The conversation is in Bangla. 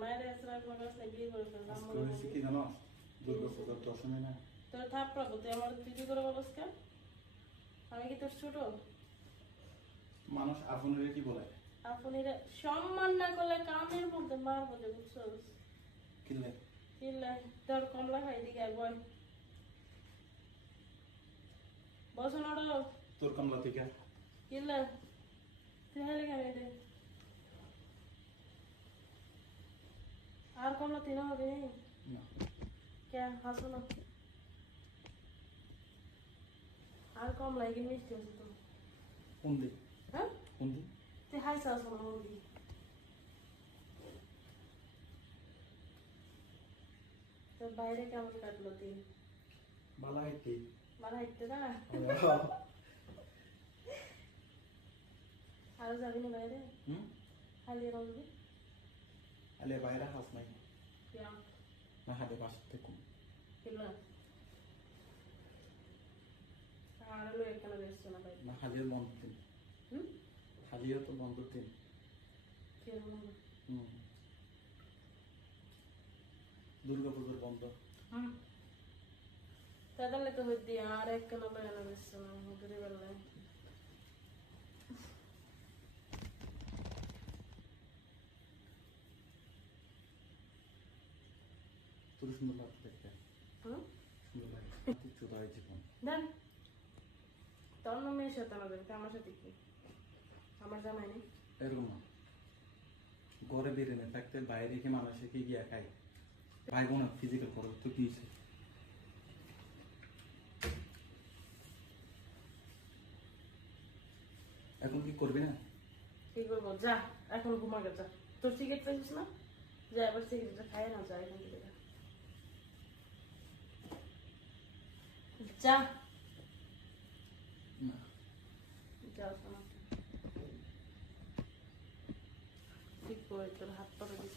মায়ের আসলে কাছে বিয়ে করে ফেললাম কি জানো দুর্গাপূজার দশমী না তোর থাপড়া তুই আমার দিদি করে বলস কেন আমি কি তোর ছোট মানুষ আপনের কি বলে আপনিরা সম্মান না করলে কামের মধ্যে মারবো যে বুঝছো কিনলে কিল্লা তোর কমলা খাই দিকে বয় বসো না তোর কমলা থেকে কিল্লা তুই হেলে কেন রে আর কমলা তিন হবে না কে হাসো না আর কমলা এগিয়ে মিষ্টি আছে তো কোন দিক হ্যাঁ কোন দিক তুই হাইসা আসো না মুরগি তোর বাইরে কেমন কাটলো দিন বালা কি ভালো হাইতে না আরো যাবি না বাইরে হুম খালি রঙবি আলে বাইরে হাস নাই কেন না হাতে পাশে থেকে কিল্লা আর লো এখানে বেসছে না বাইরে না হাজির বন্ধ দিন হুম হাজির তো বন্ধ দিন কিরকম হুম দুর্গাপূজার বন্ধ হুম তাহলে তো হইতি আর এক কেন বেড়ানো বেসছে না ঘুরে বেড়ালে তোর সুন্দর লাগতে দেখতে হুম সুন্দর লাগে চোদা হয়েছে কোন দেন তোর মেয়ের সাথে আমাদের আমার সাথে কি আমার জামাই নেই এরকম না ঘরে বেরিয়ে না থাকতে বাইরে কি মানুষে কি গিয়া খাই ভাই বোন ফিজিক্যাল করো তো কি হয়েছে এখন কি করবি না কি করবো যা এখন ঘুমাকে যা তোর সিগারেট পেয়েছিস না যা এবার সিগারেটটা খাই না যা এখান থেকে যা না যা শোনা ঠিক করে তোর হাত পা দিতে